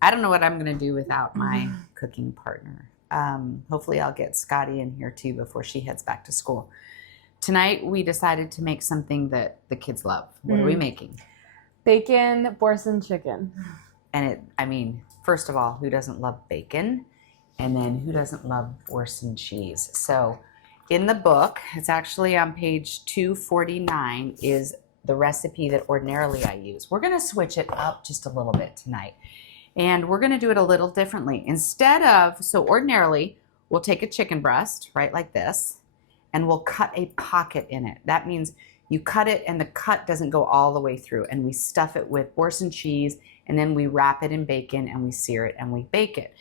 I don't know what I'm going to do without my cooking partner. Hopefully I'll get Scotty in here too before she heads back to school. Tonight we decided to make something that the kids love. What are we making? Bacon, Boursin chicken. And I mean, first of all, who doesn't love bacon? And then who doesn't love Boursin cheese? So in the book, it's actually on page 249, is the recipe that ordinarily I use. We're going to switch it up just a little bit tonight. And we're going to do it a little differently. Instead of, so ordinarily, we'll take a chicken breast, right, like this, and we'll cut a pocket in it. That means you cut it and the cut doesn't go all the way through. And we stuff it with Boursin cheese, and then we wrap it in bacon, and we sear it, and we bake it.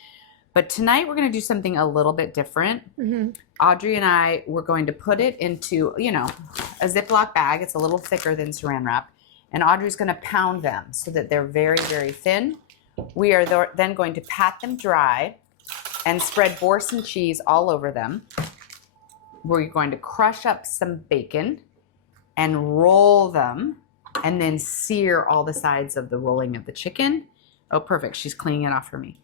But tonight we're going to do something a little bit different. Audrey and I, we're going to put it into, you know, a Ziploc bag. It's a little thicker than Saran wrap. And Audrey's going to pound them so that they're very, very thin. We are then going to pat them dry and spread Boursin cheese all over them. We're going to crush up some bacon and roll them and then sear all the sides of the rolling of the chicken. Oh, perfect. She's cleaning it off for me.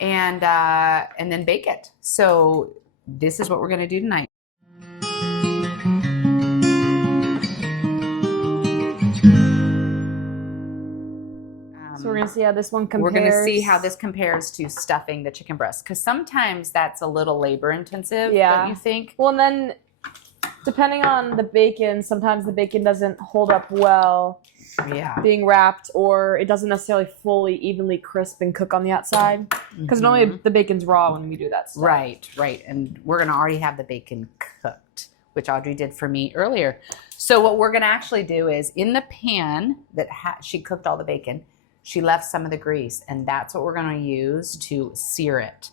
And then bake it. So this is what we're going to do tonight. So we're going to see how this one compares. We're going to see how this compares to stuffing the chicken breast. Because sometimes that's a little labor intensive, don't you think? Well, and then depending on the bacon, sometimes the bacon doesn't hold up well being wrapped, or it doesn't necessarily fully evenly crisp and cook on the outside. Because normally the bacon's raw when we do that stuff. Right. And we're going to already have the bacon cooked, which Audrey did for me earlier. So what we're going to actually do is in the pan that she cooked all the bacon, she left some of the grease, and that's what we're going to use to sear it.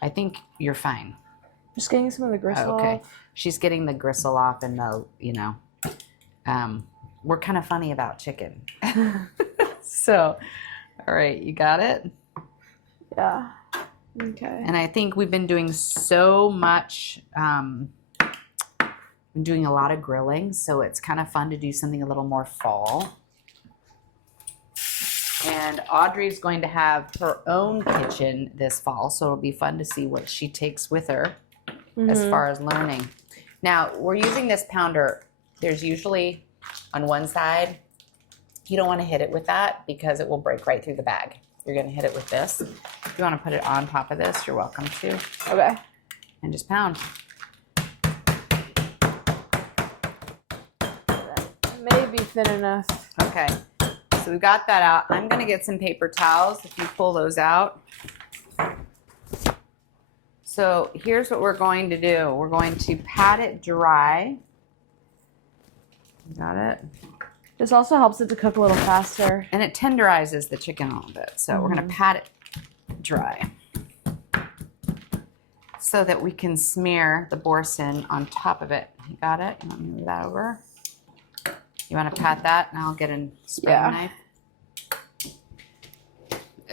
I think you're fine. Just getting some of the gristle off. She's getting the gristle off, and we're kind of funny about chicken. So, all right, you got it? Yeah. Okay. And I think we've been doing so much, been doing a lot of grilling, so it's kind of fun to do something a little more fall. And Audrey's going to have her own kitchen this fall, so it'll be fun to see what she takes with her as far as learning. Now, we're using this pounder. There's usually on one side, you don't want to hit it with that because it will break right through the bag. You're going to hit it with this. If you want to put it on top of this, you're welcome to. Okay. And just pound. That may be thin enough. Okay. So we got that out. I'm going to get some paper towels if you pull those out. So here's what we're going to do. We're going to pat it dry. Got it? This also helps it to cook a little faster. And it tenderizes the chicken a little bit. So we're going to pat it dry so that we can smear the Boursin on top of it. You got it? You want me to move that over? You want to pat that, and I'll get a spreading knife.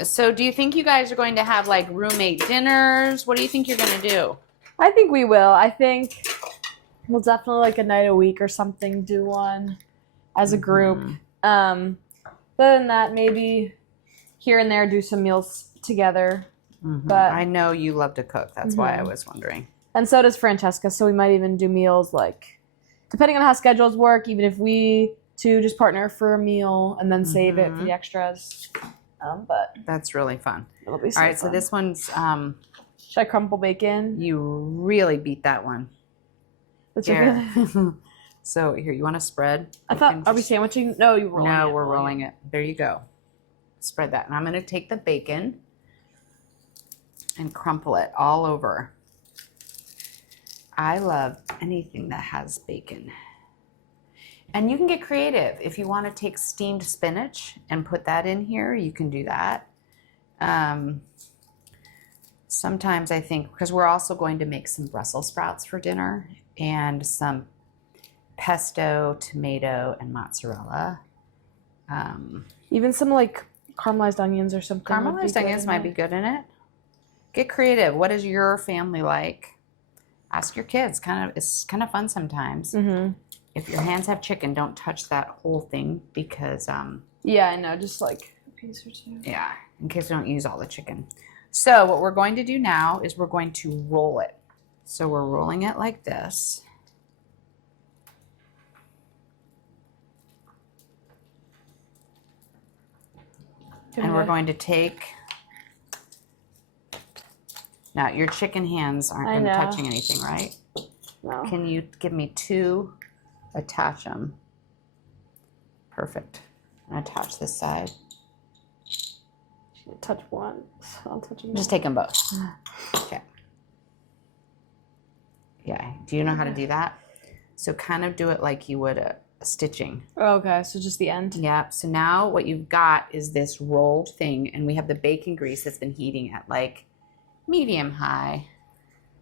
So do you think you guys are going to have like roommate dinners? What do you think you're going to do? I think we will. I think we'll definitely like a night a week or something do one as a group. Other than that, maybe here and there do some meals together. But I know you love to cook. That's why I was wondering. And so does Francesca. So we might even do meals like, depending on how schedules work, even if we two just partner for a meal and then save it for the extras. But that's really fun. It'll be so all right, fun. so this one's... should I crumple bacon? You really beat that one. That's okay. So here, you want to spread? I thought, are we sandwiching? No, you're rolling it. No, we're rolling it. There you go. Spread that. And I'm going to take the bacon and crumple it all over. I love anything that has bacon. And you can get creative. If you want to take steamed spinach and put that in here, you can do that. Sometimes I think, because we're also going to make some Brussels sprouts for dinner and some pesto, tomato, and mozzarella. Even some like caramelized onions or something. Caramelized onions might be good in it. Get creative. What is your family like? Ask your kids. It's kind of fun sometimes. If your hands have chicken, don't touch that whole thing because yeah, I know. Just like piece or two. Yeah, in case we don't use all the chicken. So what we're going to do now is we're going to roll it. So we're rolling it like this. And we're going to take, now your chicken hands aren't going to be touching anything, right? No. Can you give me 2, attach them? Perfect. And attach this side. Touch one. I'll touch them. Just take them both. Okay. Yeah. Do you know how to do that? So kind of do it like you would a stitching. Okay, so just the end. Yep. So now what you've got is this rolled thing, and we have the bacon grease that's been heating at like medium high.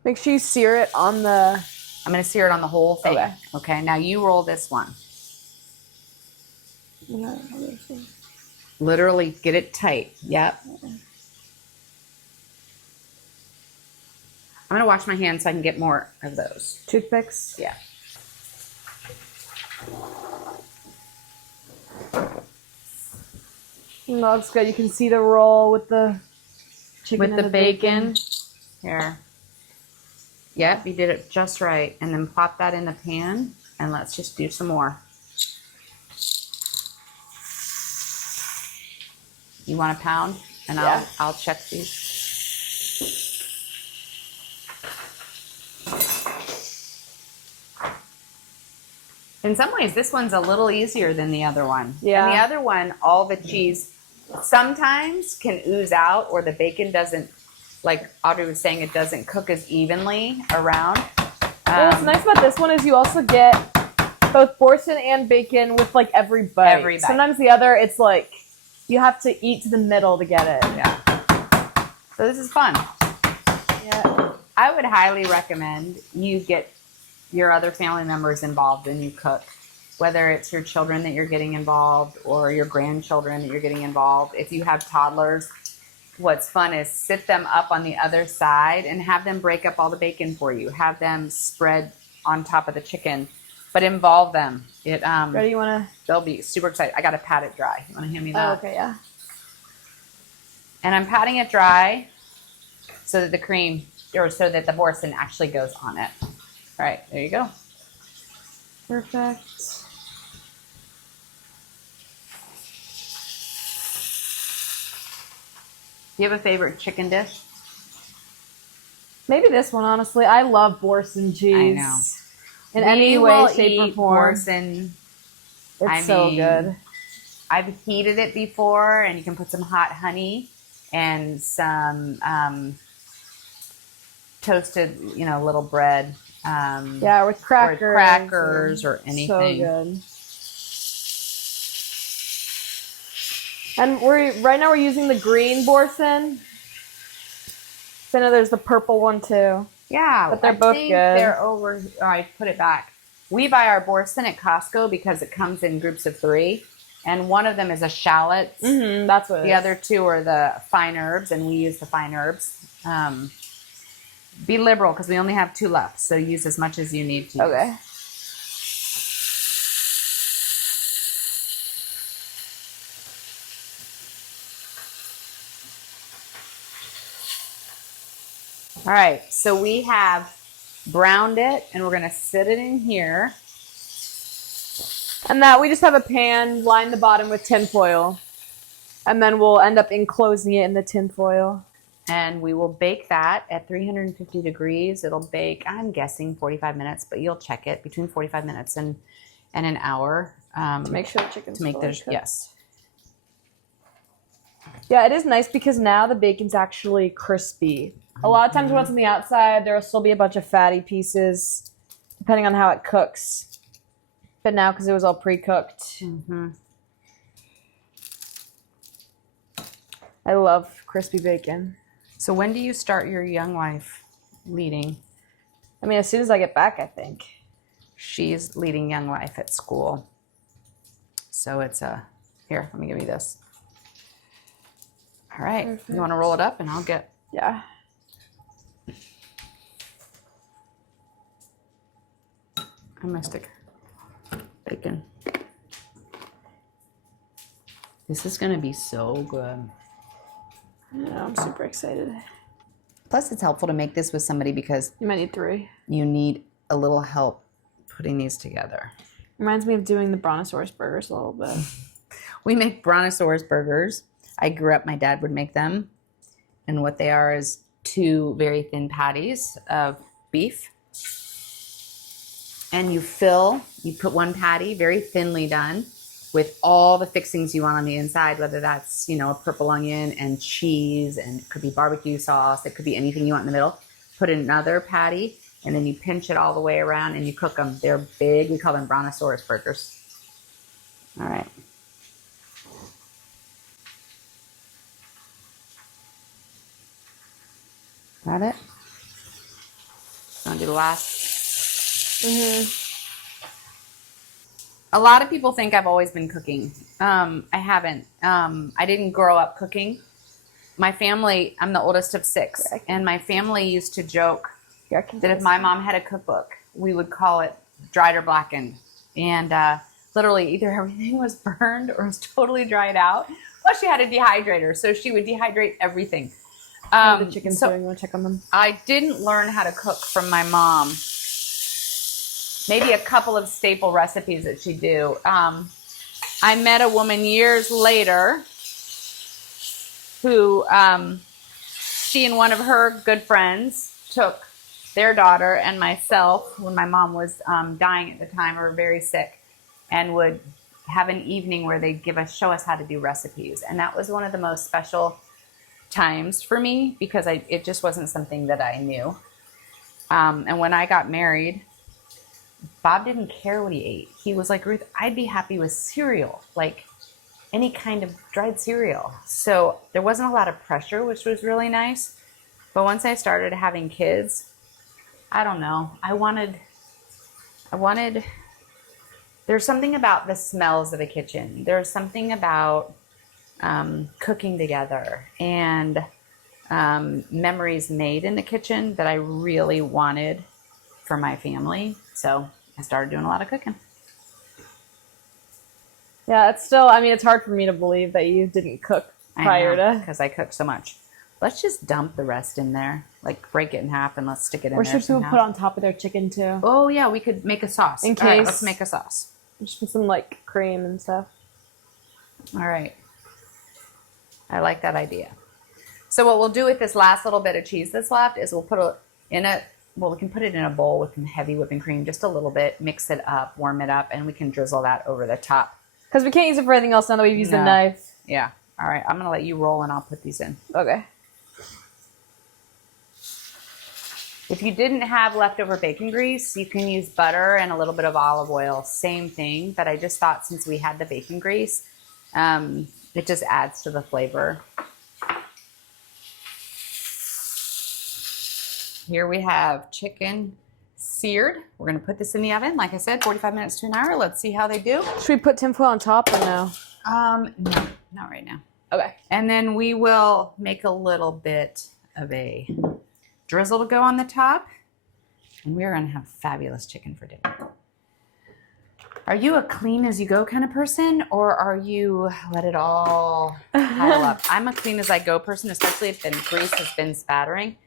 Make sure you sear it on the... I'm going to sear it on the whole thing. Okay. Okay. Now you roll this one. Literally get it tight. Yep. I'm going to wash my hands so I can get more of those. Toothpicks? Yeah. No, looks good. You can see the roll with the chicken With and the bacon. Here. Yep, you did it just right. And then pop that in the pan, and let's just do some more. You want a pound? And Yeah. I'll check these. In some ways, this one's a little easier than the other one. Yeah. And the other one, all the cheese sometimes can ooze out, or the bacon doesn't, like Audrey was saying, it doesn't cook as evenly around. What's nice about this one is you also get both Boursin and bacon with like every bite. Every bite. Sometimes the other, it's like you have to eat to the middle to get it. Yeah. So this is fun. Yeah. I would highly recommend you get your other family members involved when you cook, whether it's your children that you're getting involved or your grandchildren that you're getting involved. If you have toddlers, what's fun is sit them up on the other side and have them break up all the bacon for you. Have them spread on top of the chicken, but involve them. Ready? You want to? They'll be super excited. I got to pat it dry. You want to hand me that? Oh, okay, yeah. And I'm patting it dry so that the cream, or so that the Boursin actually goes on it. All right, there you go. Perfect. Do you have a favorite chicken dish? Maybe this one, honestly. I love Boursin cheese. I know. In any way, shape, or form. Boursin. It's so good. I've heated it before, and you can put some hot honey and some toasted, little bread. Yeah, with crackers. Or crackers or anything. So good. And right now we're using the green Boursin. So I know there's the purple one too. Yeah, but they're I both think good. They're over. Oh, I put it back. We buy our Boursin at Costco because it comes in groups of 3, and one of them is a shallot. Mm-hmm, that's what. The other 2 are the fine herbs, and we use the fine herbs. Be liberal because we only have 2 left, so use as much as you need to. Okay. All right, so we have browned it, and we're going to sit it in here. And that we just have a pan, line the bottom with tin foil, and then we'll end up enclosing it in the tin foil. And we will bake that at 350 degrees. It'll bake, I'm guessing, 45 minutes, but you'll check it, between 45 minutes and an hour. Make sure the chicken's fully cooked. Yes. Yeah, it is nice because now the bacon's actually crispy. A lot of times when it's on the outside, there'll still be a bunch of fatty pieces, depending on how it cooks. But now, because it was all pre-cooked. Mm-hmm. I love crispy bacon. So when do you start your young wife leading? I mean, as soon as I get back, I think. She's leading young wife at school. So it's here, let me give you this. All right, perfect. You want to roll it up and I'll get. Yeah. I'm gonna stick bacon. This is going to be so good. Yeah, I'm super excited. Plus, it's helpful to make this with somebody because You might need 3. you need a little help putting these together. Reminds me of doing the Brontosaurus burgers a little bit. We make Brontosaurus burgers. I grew up, my dad would make them. And what they are is 2 very thin patties of beef. And you put 1 patty, very thinly done, with all the fixings you want on the inside, whether that's, a purple onion and cheese, and it could be barbecue sauce. It could be anything you want in the middle. Put another patty, and then you pinch it all the way around, and you cook them. They're big. We call them Brontosaurus burgers. All right. Got it? Want to do the last? A lot of people think I've always been cooking. I haven't. I didn't grow up cooking. My family, I'm the oldest of 6, and my family used to joke that if my mom had a cookbook, we would call it dried or blackened. And literally either everything was burned or was totally dried out. Plus she had a dehydrator, so she would dehydrate everything. The chicken's doing. You want to check on them? I didn't learn how to cook from my mom. Maybe a couple of staple recipes that she'd do. I met a woman years later who she and one of her good friends took their daughter and myself when my mom was dying at the time or very sick, and would have an evening where they'd show us how to do recipes. And that was one of the most special times for me because it just wasn't something that I knew. And when I got married, Bob didn't care what he ate. He was like, Ruth, I'd be happy with cereal, like any kind of dried cereal. So there wasn't a lot of pressure, which was really nice. But once I started having kids, I don't know. I wanted, there's something about the smells of a kitchen. There's something about cooking together and memories made in the kitchen that I really wanted for my family. So I started doing a lot of cooking. Yeah, it's hard for me to believe that you didn't cook prior to. Because I cooked so much. Let's just dump the rest in there. Like break it in half and let's stick it in or there. should people put on top of their chicken too? Oh yeah, we could make a sauce. In case. All right, let's make a sauce. Just put some like cream and stuff. All right. I like that idea. So what we'll do with this last little bit of cheese that's left is we'll put we can put it in a bowl with some heavy whipping cream, just a little bit, mix it up, warm it up, and we can drizzle that over the top. Because we can't use it for anything else now that we've used the knife. Yeah. All right. I'm going to let you roll and I'll put these in. Okay. If you didn't have leftover bacon grease, you can use butter and a little bit of olive oil. Same thing, but I just thought since we had the bacon grease, it just adds to the flavor. Here we have chicken seared. We're going to put this in the oven. Like I said, 45 minutes to an hour. Let's see how they do. Should we put tinfoil on top or no? No, not right now. Okay. And then we will make a little bit of a drizzle to go on the top. And we're going to have fabulous chicken for dinner. Are you a clean as you go kind of person, or are you let it all pile up? I'm a clean as I go person, especially if the grease has been spattering.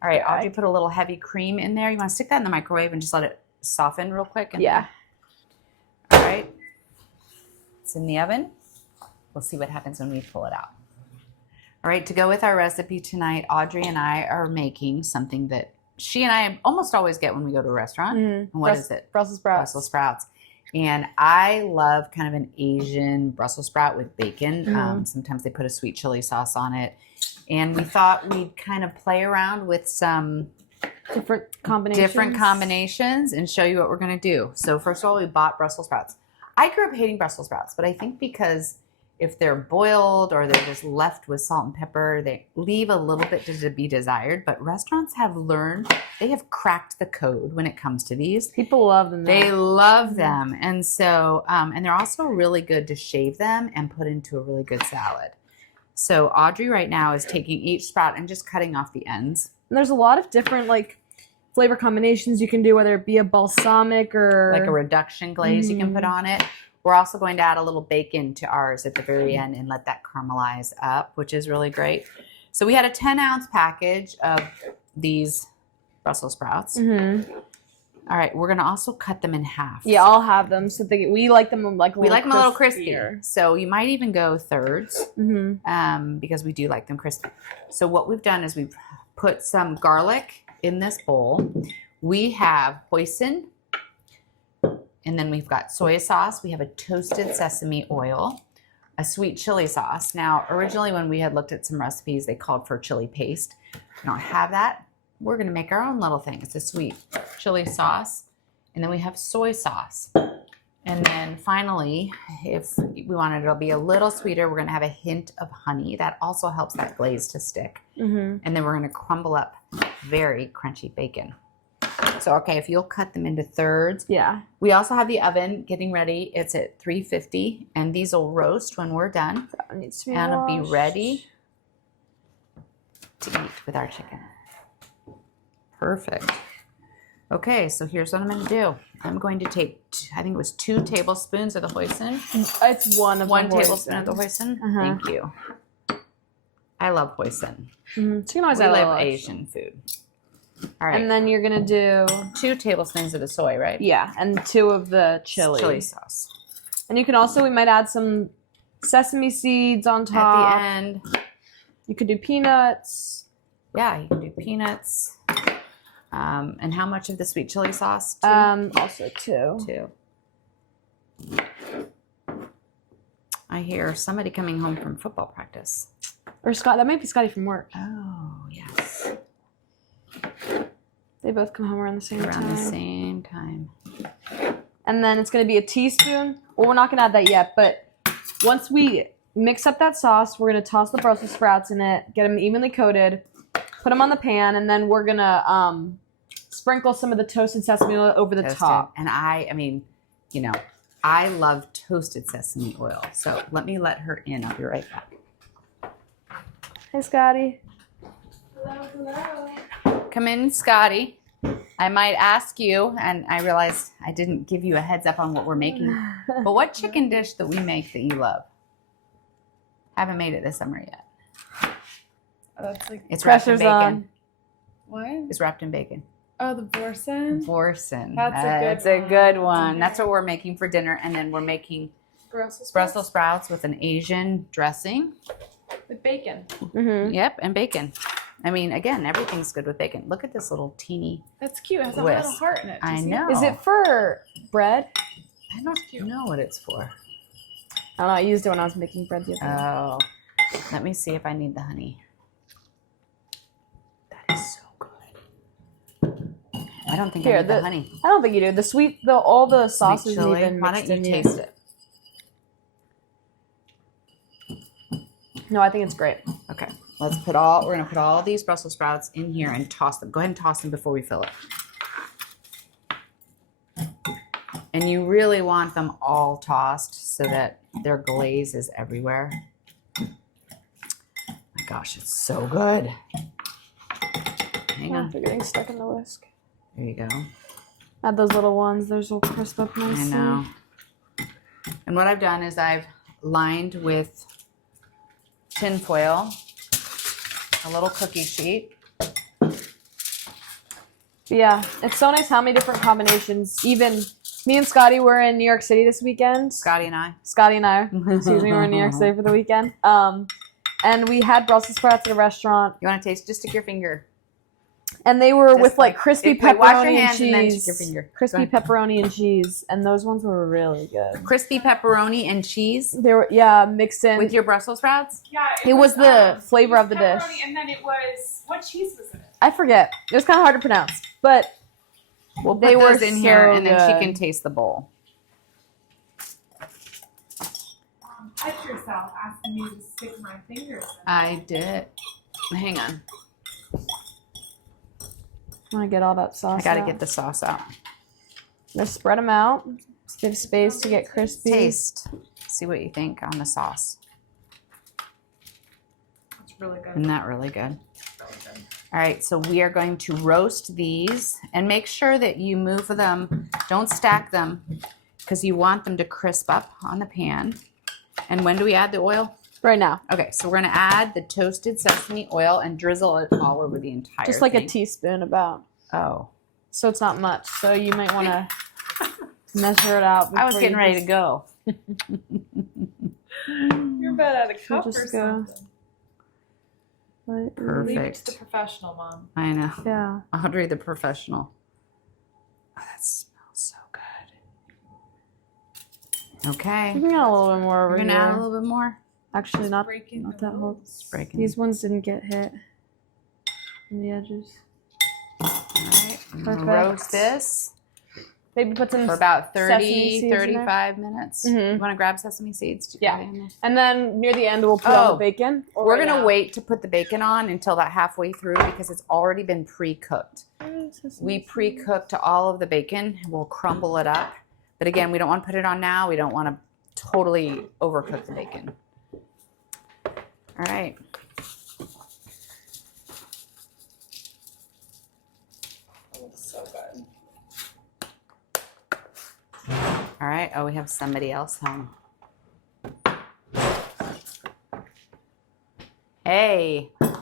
All right, Audrey put a little heavy cream in there. You want to stick that in the microwave and just let it soften real quick? Yeah. All right. It's in the oven. We'll see what happens when we pull it out. All right, to go with our recipe tonight, Audrey and I are making something that she and I almost always get when we go to a restaurant. Mm-hmm. And what is it? Brussels sprouts. Brussels sprouts. And I love kind of an Asian Brussels sprout with bacon. Mm-hmm. Sometimes they put a sweet chili sauce on it. And we thought we'd kind of play around with some different combinations and show you what we're going to do. So first of all, we bought Brussels sprouts. I grew up hating Brussels sprouts, but I think because if they're boiled or they're just left with salt and pepper, they leave a little bit to be desired. But restaurants have learned, they have cracked the code when it comes to these. People love them. They love them. And so, and they're also really good to shave them and put into a really good salad. So Audrey right now is taking each sprout and just cutting off the ends. And there's a lot of different flavor combinations you can do, whether it be a balsamic or like a reduction glaze you can put on it. We're also going to add a little bacon to ours at the very end and let that caramelize up, which is really great. So we had a 10-ounce package of these Brussels sprouts. Mm-hmm. All right, we're gonna also cut them in half. Yeah, I'll have them. So we like them like a we little like them a little crispy. crispier. So you might even go thirds, because we do like them crispy. So what we've done is we've put some garlic in this bowl. We have hoisin, and then we've got soy sauce. We have a toasted sesame oil, a sweet chili sauce. Now, originally when we had looked at some recipes, they called for chili paste. We don't have that. We're going to make our own little thing. It's a sweet chili sauce. And then we have soy sauce. And then finally, if we wanted it to be a little sweeter, we're going to have a hint of honey. That also helps that glaze to stick. And then we're going to crumble up very crunchy bacon. So, okay, if you'll cut them into thirds. Yeah. We also have the oven getting ready. It's at 350. And these will roast when we're done. That needs to be And it'll be washed. ready to eat with our chicken. Perfect. Okay, so here's what I'm going to do. I'm going to take, I think it was 2 tablespoons of the hoisin. It's one Tablespoon of the hoisin. Thank you. I love hoisin. So you can always We add a love little Asian food. All right. And then you're going to do... 2 tablespoons of the soy, right? Yeah, and 2 of the chili sauce. And you can also, we might add some sesame seeds on top. At the end. You could do peanuts. Yeah, you can do peanuts. And how much of the sweet chili sauce? 2? Also 2. 2. I hear somebody coming home from football practice. Or Scott, that might be Scotty from work. Oh, yes. They both come home around the same time. And then it's going to be a teaspoon. Well, we're not going to add that yet, but once we mix up that sauce, we're going to toss the Brussels sprouts in it, get them evenly coated, put them on the pan, and then we're going to sprinkle some of the toasted sesame oil over the top. And I mean, you know, I love toasted sesame oil. So let me let her in. I'll be right back. Hey, Scotty. Hello. Come in, Scotty. I might ask you, and I realized I didn't give you a heads up on what we're making, but what chicken dish that we make that you love? Haven't made it this summer yet. That's like It's wrapped in Pressure's bacon. on. what? It's wrapped in bacon. Oh, the Boursin. Boursin. That's a good one. That's what we're making for dinner, and then we're making Brussels sprouts with an Asian dressing. with bacon. Mm-hmm. Yep, and bacon. I mean, again, everything's good with bacon. Look at this little teeny. That's cute. It has a Whisk. little heart in it. Do you I see know. Is it for bread? I don't know what it's for. I don't know. I used it when I was making bread the other day. Oh, let me see if I need the honey. That is so good. I don't think I Here, need the honey. I don't think you do. All the sauces Sweet chili. even Why mixed don't you in here. taste it? No, I think it's great. Okay, we're gonna put all these Brussels sprouts in here and toss them. Go ahead and toss them before we fill it. And you really want them all tossed so that their glaze is everywhere. My gosh, it's so good. Hang on. They're getting stuck in the whisk. There you go. Add those little ones. Those will crisp up nicely. I know. And what I've done is I've lined with tin foil a little cookie sheet. Yeah, it's so nice how many different combinations. Even me and Scotty were in New York City this weekend. Scotty and I. Scotty and I, excuse me, were in New York City for the weekend. And we had Brussels sprouts at a restaurant, You want to taste? Just stick your finger. and they were Just with like crispy wash your pepperoni and hands and then cheese. stick your finger. Go Crispy ahead. pepperoni and cheese, and those ones were really good. Crispy pepperoni and cheese They were mixed in. with your Brussels sprouts. Yeah, It was the flavor of the dish. pepperoni, and then it was what cheese was in it? I forget. It was kind of hard to pronounce, but We'll they put were those in here, so and then she good. can taste the bowl. Touch yourself, asking me to stick my fingers in. I did. Hang on. I want to get all that sauce. I got to out. get the sauce out. Let's spread them out. Just give space to get crispy. Taste. See what you think on the sauce. It's really good. Isn't that really good? Really good. All right, so we are going to roast these and make sure that you move them. Don't stack them. because you want them to crisp up on the pan. And when do we add the oil? Right now. Okay, so we're going to add the toasted sesame oil and drizzle it all over the entire Just like thing. a teaspoon about. Oh. So it's not much. So you might want to measure it out. I was getting ready to go. You're about at a cup or just go. something. Perfect. Leave it to the professional, Mom. I know. Yeah. Audrey, the professional. Oh, that smells so good. Okay. We can add a little bit more over We're here. going to add a little bit more. Actually, not Breaking that the whole. rules. Breaking. These ones didn't get hit in the edges. All right. I'm gonna Perfect. roast this Maybe put some for about sesame 30, seeds in there. 35 minutes. Mhm. You want to grab sesame seeds? Yeah. In there? And then near the end, we'll put on the bacon. Or We're right going to now? wait to put the bacon on until about halfway through because it's already been pre-cooked. We pre-cooked all of the bacon. We'll crumble it up. But again, we don't want to put it on now. We don't want to totally overcook the bacon. All right. That looks so good. All right. Oh, we have somebody else home. Hey. Come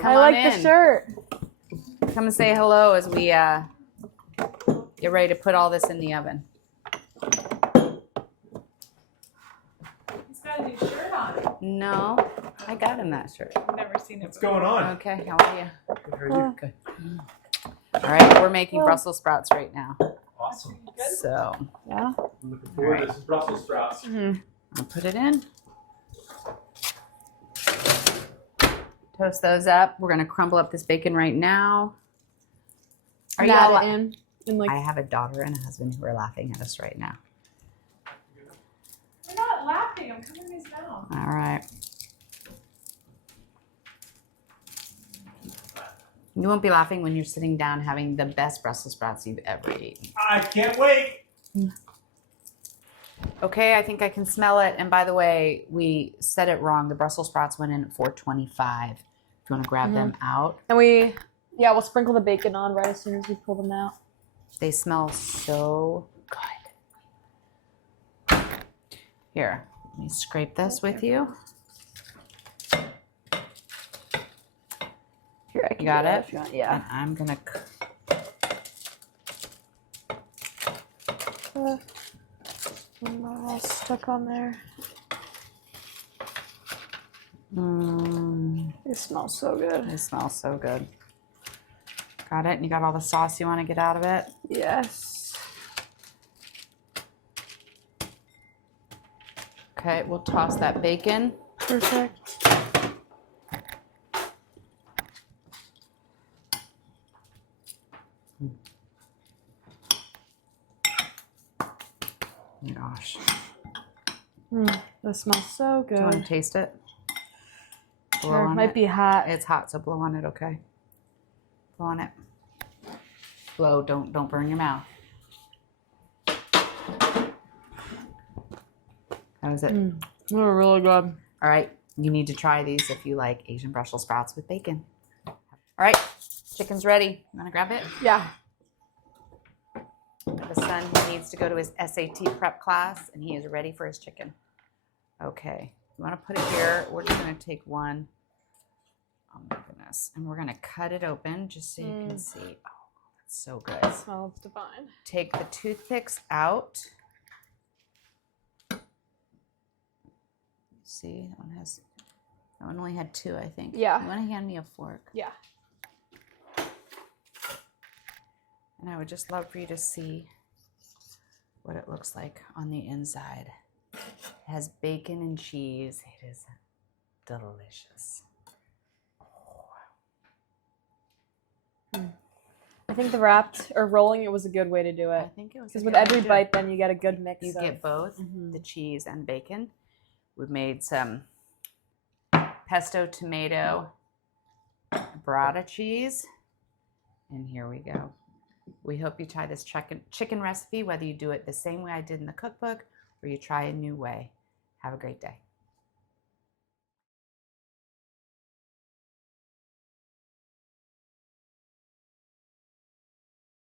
I on like in. the shirt. Come and say hello as we get ready to put all this in the oven. He's got a new shirt on. No, I got him that shirt. I've never seen it What's before. going on? Okay, how are you? Good, how are you? Good. All right, we're making Brussels sprouts right now. Awesome. Good. So Yeah. I'm looking forward to this Brussels sprouts. Mm-hmm. I'll put it in. Toast those up. We're gonna crumble up this bacon right now. Are you all? Add it in like I have a daughter and a husband who are laughing at us right now. We're not laughing. I'm covering his mouth. All right. You won't be laughing when you're sitting down having the best Brussels sprouts you've ever eaten. I can't wait. Okay, I think I can smell it. And by the way, we said it wrong. The Brussels sprouts went in at 425. If you want to grab them out. and we'll sprinkle the bacon on right as soon as we pull them out. They smell so good. Here, let me scrape this with you. Here, I can You got do that it? if you want. Yeah. And I'm going to... All stuck on there. It smells so good. It smells so good. Got it? And you got all the sauce you want to get out of it? Yes. Okay, we'll toss that bacon. Perfect. Oh my gosh. That smells so Do you want to good. taste it? Blow Sure, on might it. be hot. It's hot, so blow on it, okay? Blow on it. Blow, don't burn your mouth. How is it? They're really good. All right, you need to try these if you like Asian Brussels sprouts with bacon. All right, chicken's ready. You want to grab it? Yeah. The son, he needs to go to his SAT prep class, and he is ready for his chicken. Okay, you want to put it here. We're just going to take one. Oh my goodness. And we're going to cut it open just so you can see. Oh, that's so good. Smells divine. Take the toothpicks out. See, that one only had two, I think. Yeah. You want to hand me a fork? Yeah. And I would just love for you to see what it looks like on the inside. It has bacon and cheese. It is delicious. I think the wrapped or rolling it was a good way to do I it. think it was a Because good with every idea. bite, then you get a good mix. You of, get both Mhm. the cheese and bacon. We've made some pesto tomato burrata cheese. And here we go. We hope you try this chicken recipe, whether you do it the same way I did in the cookbook or you try a new way. Have a great day.